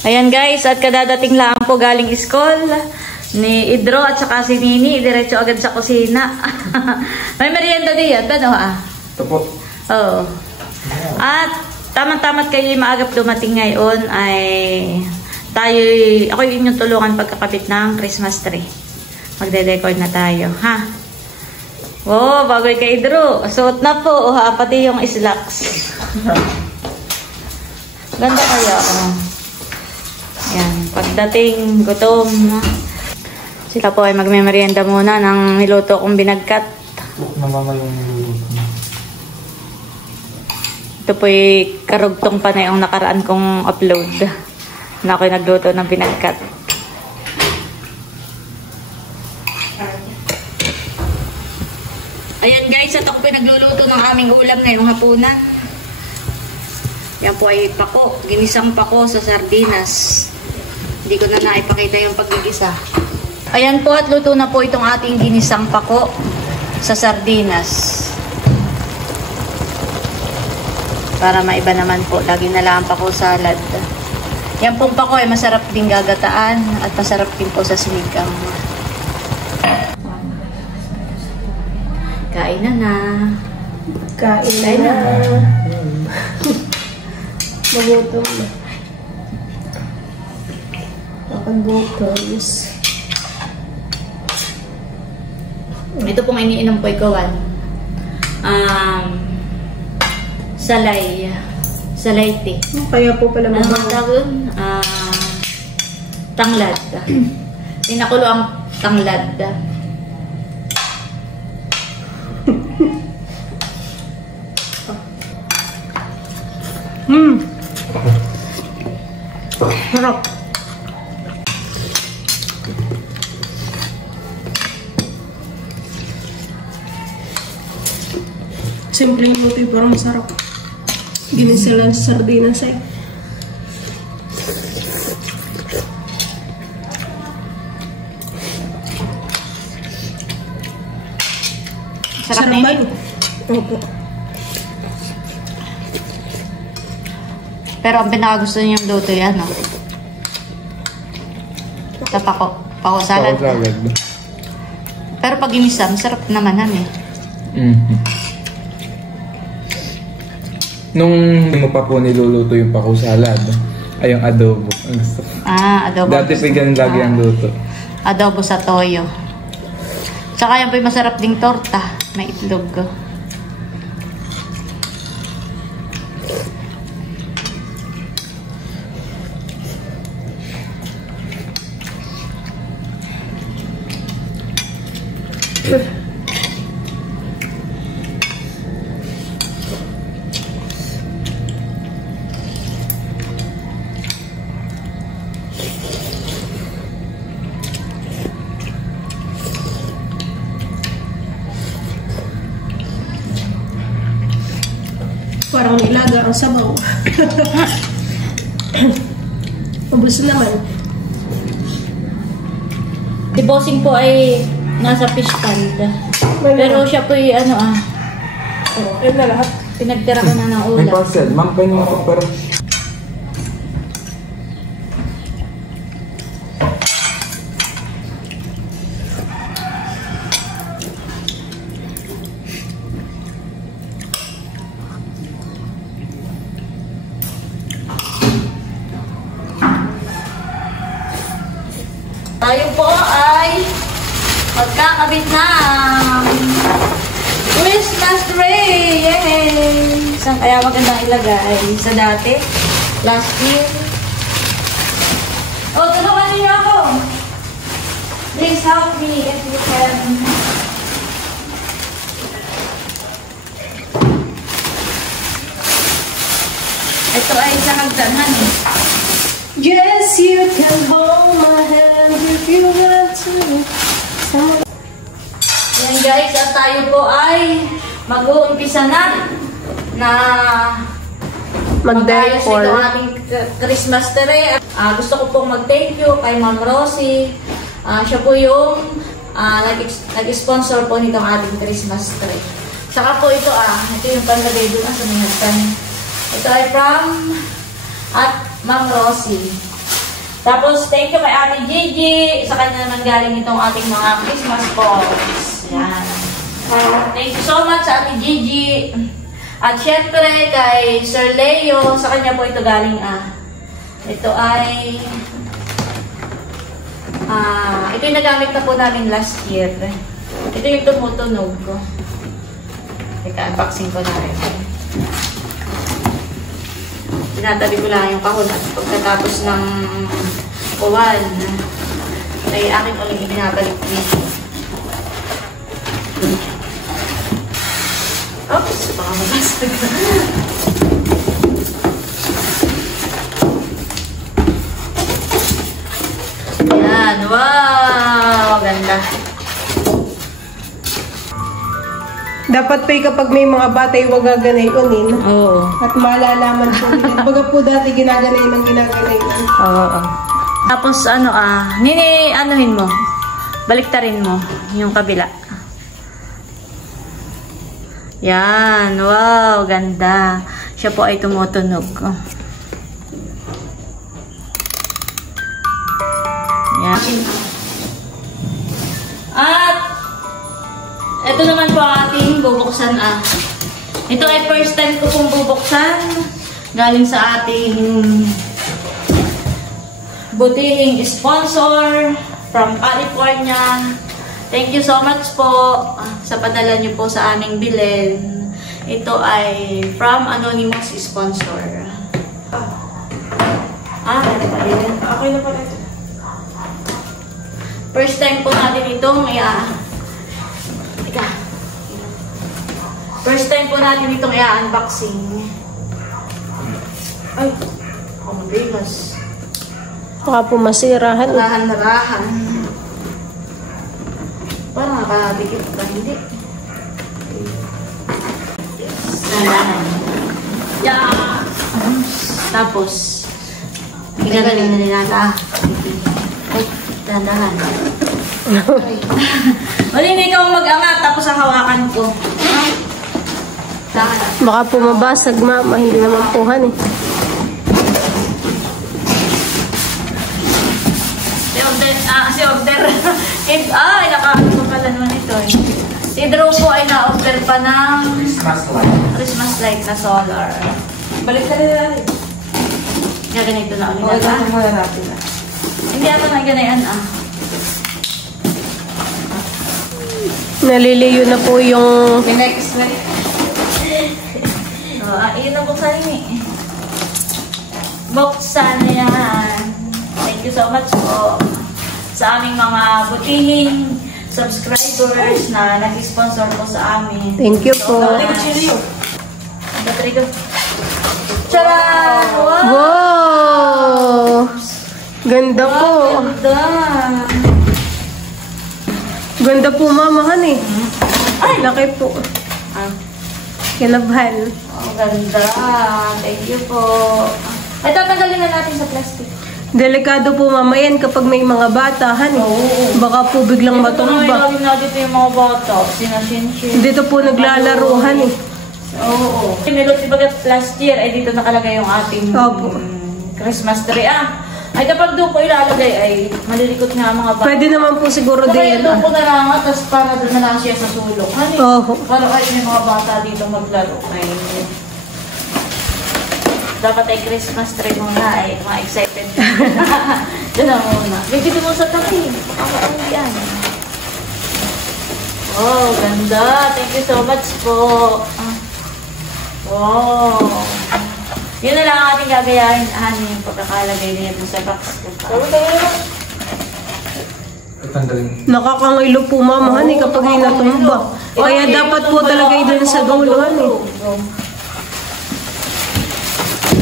Ayan guys, at kadadating lang po galing school ni Idro at saka si Nini. Diretso agad sa kusina. May merienda diyan. Ano Ito po. Oo. At tamang-tamat kayo maagap dumating ngayon ay ako yung inyong tulungan pagkakabit ng Christmas tree. Magde-decor na tayo. Ha? Oh, bagoy kay Idro. Suot na po. Pati yung slacks. Ganda kaya. Yan, pagdating gutom. Sila po ay magme-merienda muna ng niluto kong binagkat. Na mama yung niluluto niya. Ito po ay karugtong pa na yung nakaraan kong upload. Na ako'y nagluto ng binagkat. Ayan guys, at ako po nagluluto ng aming ulam ngayong hapunan. Yan po ay pako, ginisang pako sa sardinas. Hindi ko na naipakita yung paggigisa. Ayan po at luto na po itong ating ginisang pako sa sardinas. Para maiba naman po, lagi na lang pako salad. Yan pong pako ay masarap din gagataan at masarap din po sa sinigang. Kain na na. Kain na. Magutom na. Nakagutong. Ito pong iniinom po ikawan. Salay. Salay tea. Kaya po pala Ano ang tawag? Tanglad. Pinakulo ang tanglad. Harap. Simpleng luto yung parang masarap. Ginisa lang sa sardinas ay. Sarap na yun. Opo. Pero ang pinakagusto niyo yung luto yan, no? Sa pako salad. Pero pag inisa, masarap naman yan, eh. Nung mo pa po niluluto yung pako salad, ay yung adobo. Adobo. Dati po ganun lagi ang luto. Adobo sa toyo. Tsaka yan po yung masarap ding torta. May itlog. Parang nilaga ang sabaw. Ubus naman. Si Bossing po ay nasa fish pond. Pero siya po ay Ayun na lahat. pinagtira ko na ng May ulam. parcel. Ma'am, kayo naman po pero... Tayo po ay magkakabit ng Christmas tree! Yay! Saan kaya magandang ilagay? Sa dati? Last year? Oh, tulungan niyo ako! Please help me if you can. Ito ay sa hagdanan eh. Yes, you can hold my hand if you want to. Yan guys, at tayo po ay mag-uumpisa na mag-ayos Mag-decor. ito ating Christmas tree. Gusto ko pong mag-thank you kay Ma'am Rosie. Siya po yung nag-sponsor po nitong ating Christmas tree. Saka po ito yung panlagay doon sa may hagdan. Ito ay from at Ma'am Rosie. Tapos, thank you kay Ate Gigi. Sa kanya naman galing itong ating mga Christmas balls. Yan. Thank you so much, Ate Gigi. At syempre, kay Sir Leo, sa kanya po ito galing, ito ay, ito yung nagamit na po namin last year. Ito yung tumutunog ko. Teka, unboxing ko na rin. Tinatabi ko lang yung kahon at pagkatapos ng uwan, ay akin uling ibinabalik dito. Oops, baka mabasag. Yan, wow! Ganda. Dapat pa kapag may mga bata yung wag gaganayonin. Oo. At malalaman po nila. Baga po dati ginaganayon ng ginaganayon. Oo. Tapos anuhin mo. Baliktarin mo yung kabila. Yan. Wow, ganda. Siya po ay tumutunog. Yan. At ito naman po ang ating bubuksan. Ito ay first time ko pong bubuksan. Galing sa ating butihing sponsor from California. Thank you so much po sa padala niyo po sa aming bilhin. Ito ay from anonymous sponsor. Ano pa rin? Okay na pala ito. First time po natin itong first time po natin itong i-unboxing. Ay, mabigas. Baka po masirahan. Rahan. Parang nakabigit ka, hindi. Nandahan. Yeah. Tapos, igagaling na nila. Ay, nandahan. Wala na ikaw mag-angat, tapos ang hawakan ko. Baka po mabasag, mama. Hindi naman puhan eh. Si Order. Nakaano ko pala naman ito eh. Si Drew po ay na-order pa ng Christmas light na solar. Balik ka nila rin. Gaganito na ulit. Okay, ganito muna natin na. Hindi ata na ganayan Naliliyo na po yung... May next na. Iyon ang buksan niya eh. Buksan na yan. Thank you so much po sa aming mga butihing subscribers na nag-sponsor po sa amin. Thank you po. Battery ko. Tcharan! Wow! Wow! Ganda po. Ganda! Ganda po, mamahan eh. Ay! Laki po. Kinabhan. Oh, ganda. Thank you po. Ay, tatanggalin na natin sa plastic. Delikado po mama yan kapag may mga bata, honey. Baka po biglang matumba. Ito na dito yung mga bata. Sinashinshin. Dito po naglalaro, honey. Oo. Meron si Bagat last year, ay dito nakalagay yung ating Christmas tree. Ay kapag doon ko ilalagay, ay malilikot nga ang mga bata. Pwede naman po siguro Kaya din. doon ko na lang, tapos para doon na lang siya sa sulok. Honey, para kahit may mga bata dito maglaro. Ay, dapat ay Christmas tree muna ay mga excited. Diyan na muna. Bigyan mo sa tabi. Ano yan? Oh, ganda. Thank you so much po. Wow. Yun na lang ang ating gagayahin. Yung pagkakalagay niya dun sa box. Nakakangilo po mama, honey, kapag ay natumba. Kaya dapat po talaga doon sa dulo, honey.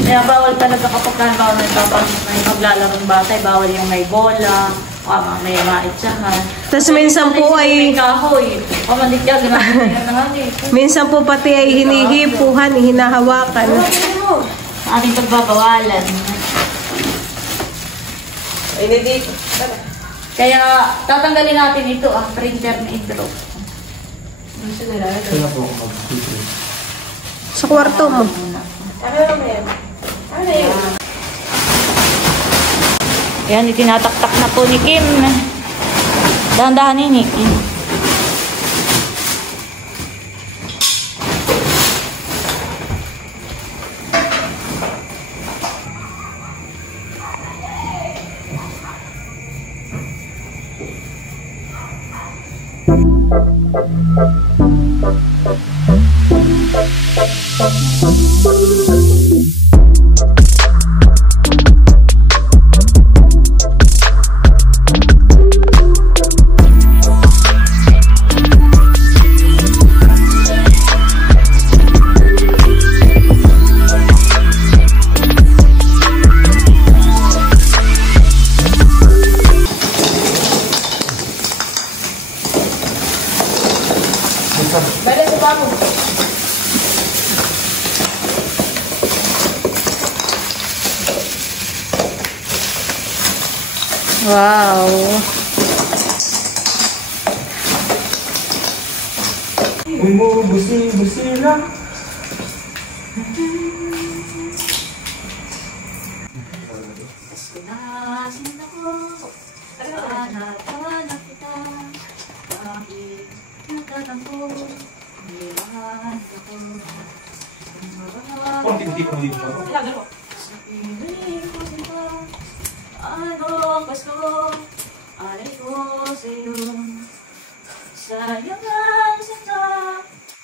Kaya bawal talaga kapag bawal may maglalarong bata, bawal yung may bola, may maitsahan. Tapos minsan po ay... kahoy. Pamandikya, ganahan na nga eh. Minsan po pati ay hinihipuhan, hinahawakan. Ating pagbabawalan. Ay, dito. Kaya tatanggalin natin ito, printer na ito. Sa kwarto mo. Ano naman yan? Ano yun? Ayan, itinataktak na po ni Kim. Dahan-dahan ini. Wow. Umubusi-busi lang. Ano gusto alay ko sa'yo sayang ang sinta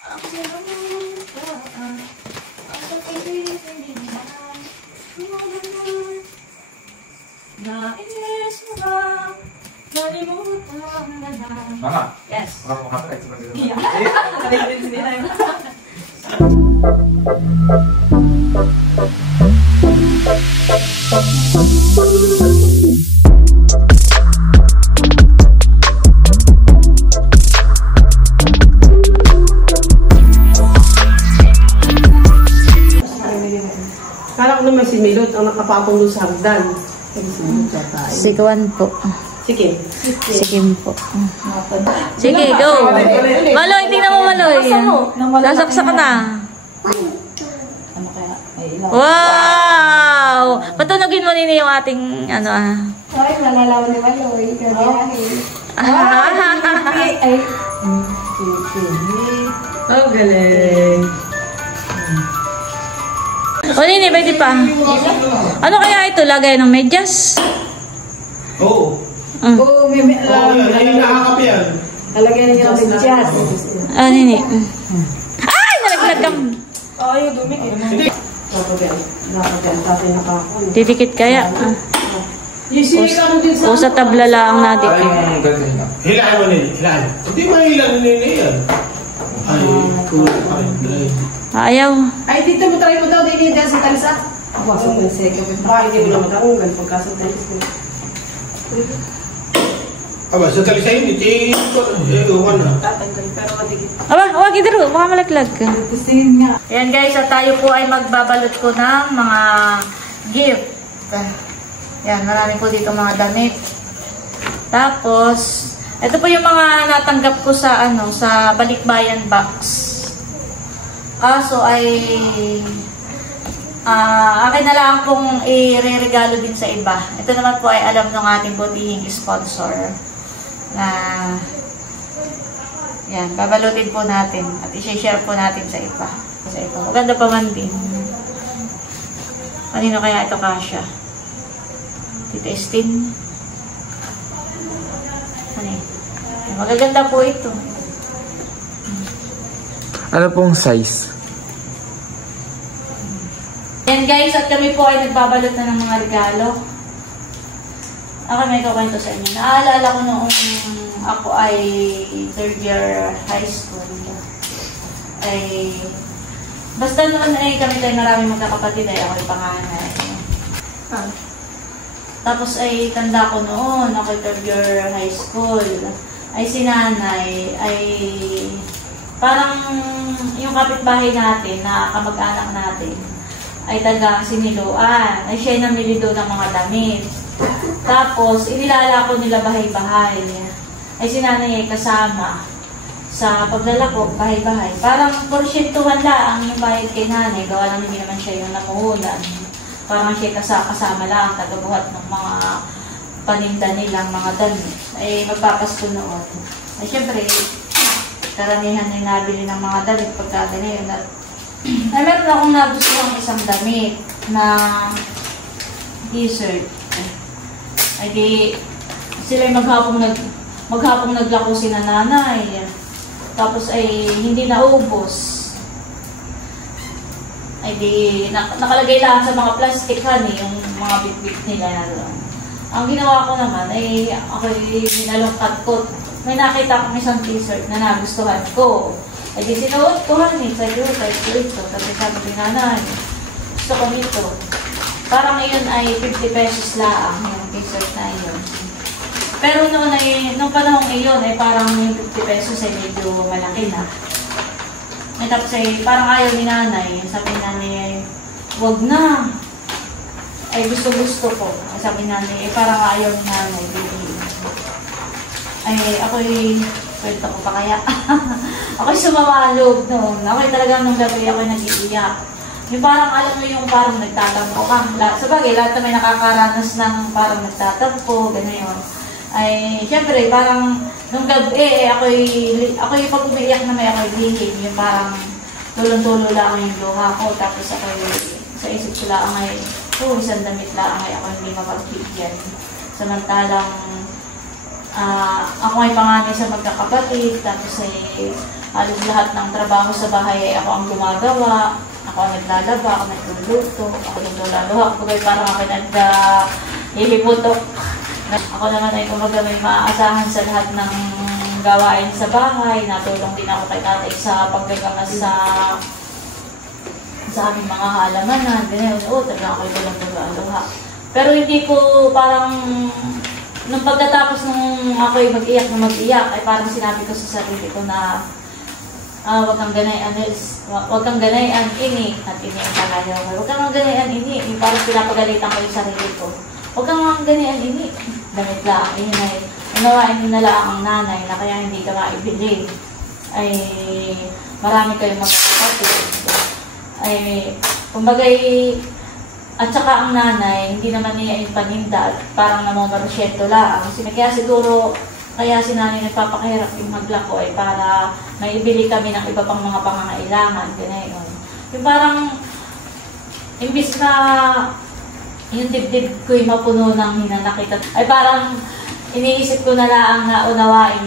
ang sinamutaan ang pag-ibig hindi naman tumuloy nais mo ba nalimutan na lang. Mama, Yes. baka makapit sa mga Kala ko naman si Milot ang nakapatong doon sa hagdan. Si Kuan po. Sige. Si Kim po. Sige, go. Maloy, tingnan mo Maloy. Sasaksak na. Wow! Patunogin mo nini yung ating ano ah. Ay, malalaw ni Maloy. Ay, Oh, galing. O nini, pwede pa. Ano kaya ito? Lagay ng medyas? Oo. oo, may alam. Ayun nakakapi yan. Talagyan niyo ng medyas. Ah, nini. Ay! Nalaglag kang. Ayaw, dumikit. Nakagan, tatay nakakon. Didikit kaya. O sa tabla lang nadikit. Ay, ganun na. Hilaan mo nila, hilaan. Hindi mahilang nila yan. Ay, kulang pa rin. Ayaw. Ay, dito mo try mo daw din din sa talisa. Wasok ng seka. Baka hindi mo na matanggal pagkasal tayo sa Aba, sa talisa yun, iwan na. tatanggal. Pero matigit. Aba, huwag idaro. Baka malaglag ka. Kusinin nga. Ayan guys, at tayo po ay magbabalot ko ng mga gift. Ayan, marami po dito mga damit. Tapos, ito po yung mga natanggap ko sa ano, sa Balikbayan box. Kaso ay akin na lang pong i-regalo din sa iba. Ito naman po ay alam ng ating butihing sponsor na yan, babalutin po natin at i-share po natin sa iba. Sa iba. Maganda pa man din. Kanino kaya ito kasya? Tita Estin. Ano eh? Magaganda po ito. Ano pong size? Yan guys, at kami po ay nagbabalot na ng mga regalo. Ako may kakwento sa inyo. Naaalala ko noong ako ay third year high school. Ay, basta noon ay kami tayo maraming magkakapatid ay ako yung panganay. Tapos ay tanda ko noon, ako third year high school. Ay si nanay ay parang yung kapitbahay natin na kamag-anak natin ay tagang siniluan. Ay siya namili doon ng mga damit. Tapos, inilala ko nila bahay-bahay. Ay si nanay ay kasama sa paglalako, bahay-bahay. Parang porsyentuhan lang yung bayad kay nanay. Gawa lang hindi naman siya yung namuhulan. Parang siya kasama lang, tagabuhat ng mga paninda nilang mga damit. Ay magpapasko noon. Ay syempre, karamihan ay nabili ng mga damit pagka ganyan. At ay meron akong nagustuhan isang damit na t-shirt. Ay di, sila maghapong naglako si nanay. Tapos ay hindi naubos. Ay di, nakalagay lang sa mga plastic yung mga bit-bit nila na doon. Ang ginawa ko naman ay ako'y binalungkat ko. May nakita akong isang t-shirt na nagustuhan ko. Ay di sinuot ko sabi ko ito. Kasi sabi ko nanay, gusto ko nito. Parang ngayon ay 50 pesos lang yung t-shirt na yun. Pero noon ay, nung panahon iyon ay parang yung 50 pesos ay medyo malaki na. Ay tapos ay parang ayaw ni nanay. Sabi ni nanay ay, wag na. Ay gusto ko. Ay sabi ni nanay ay parang ayaw ni nanay. Ay ako'y, kwento ko pa kaya. Ako'y sumamalog noon. Ako'y talagang nung gabi ako'y nag-iiyak. Yung parang alam mo yung parang nagtatampo ka. Sabagay, lahat na may nakakaranas ng parang nagtatampo, gano'n. Ay, syempre, parang nung gabi, ako'y pag umiiyak na may ako'y lihim, yung parang tulong-tulo lang yung luha ko, tapos ako'y sa isip ko lang ay, isang damit lang ay ako hindi mapagbigyan. Samantalang, ako ay panganay sa magkakapatid, tapos ay halos lahat ng trabaho sa bahay ay ako ang gumagawa, ako ang naglalaba, ako nagluluto, ako nagluluha, ako ay parang ako nag-ihiputok. Ako naman ay kumaga may maaasahan sa lahat ng gawain sa bahay. Natulong din ako kay tatay sa paggagangas sa aming mga halamanan. Ganyan, talaga ako'y tulang-tulang. Pero hindi ko parang, nung pagkatapos nung ako'y mag-iyak ay parang sinabi ko sa sarili ko na wag kang ganayan ini at ini ang kalayaw. Wag kang ganayan ini. Parang pinapagalitan ko yung sarili ko. Huwag kang ganyan ini. Damit lang. Yun ay, unawain mo na lang ang nanay na kaya hindi ka maibili. Ay, marami kayong magkakapatid. Ay, kumbagay, at saka ang nanay, hindi naman niya yung paninda at parang namamarusyento lang. Kaya siguro, kaya si nanay nagpapakahirap yung maglako ay para maibili kami ng iba pang mga pangangailangan. Ganyan. Yung parang, imbis na yung dibdib ko'y mapuno ng hinanakit. Ay parang iniisip ko na lang na unawain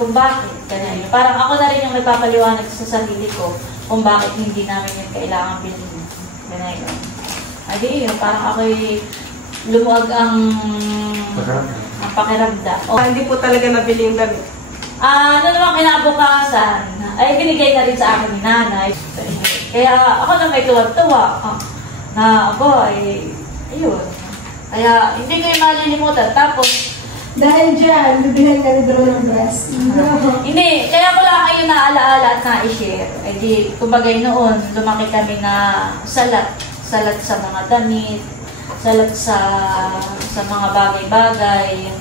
kung bakit. Ganyan. Parang ako na rin yung nagpapaliwanag sa sarili ko kung bakit hindi namin yung kailangan bilhin. Ganyan. Ay yun, parang ako'y lumuwag ang pakiramdam. Hindi po talaga nabili yung damit. Ano naman kinabukasan, ay binigay na rin sa akin ni nanay. Kaya ako na may tuwa-tuwa na ako ay, ayun. Kaya hindi kayo malilimutan. Tapos, Dahil dyan, bibigyan ka ni Drew ng breast. hindi, kaya ko lang kayo naalaala at na-share. Eh di, kumbagay noon, lumaki kami na salat sa mga damit, salat sa mga bagay-bagay.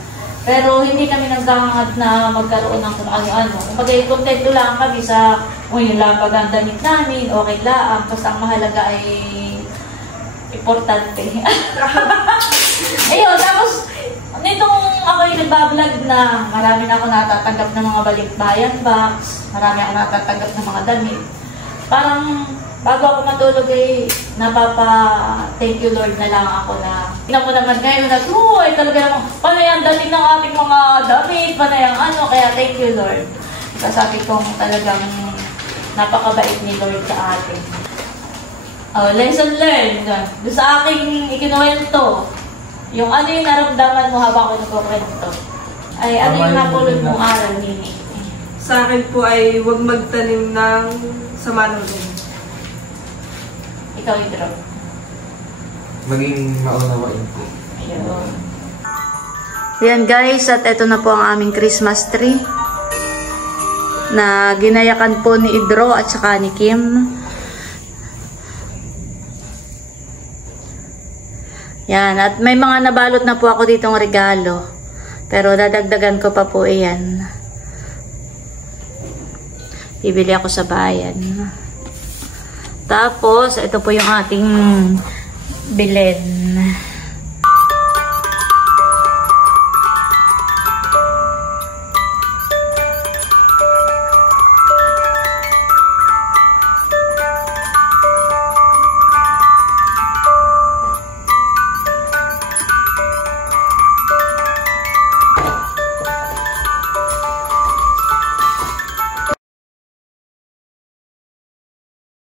Pero hindi kami naghahangad na magkaroon ng kung ano-ano. Kumbagay, kontento lang kami sa yung lapag ang damit namin, okay lang. Basta ang mahalaga ay importante. Ayun, tapos nitong ako'y nagbablog na, marami na ako natatanggap ng mga balikbayan box, marami ako natatanggap ng mga damit. Parang bago ako matulog ay thank you Lord na lang ako na tingnan mo naman ngayon na ay talaga naman panay ang dating ng ating mga damit, panay ang kaya thank you Lord. Sasabi kong talagang napakabait ni Lord sa atin. Lesson learned. Doon sa aking ikinuwento, yung ano yung naramdaman mo habang ako nagkukwento, ay ano yung napulot mong aral, Nini? Sa akin po ay huwag magtanim ng sama ng loob. Ikaw, Idro. Maging maunawain po. Ayun. Yan guys, at ito na po ang aming Christmas tree na ginayakan po ni Idro at saka ni Kim. Yan, at may mga nabalot na po ako ditong regalo. Pero dadagdagan ko pa po iyan. Bibili ako sa bayan. Tapos, ito po yung ating bilhin.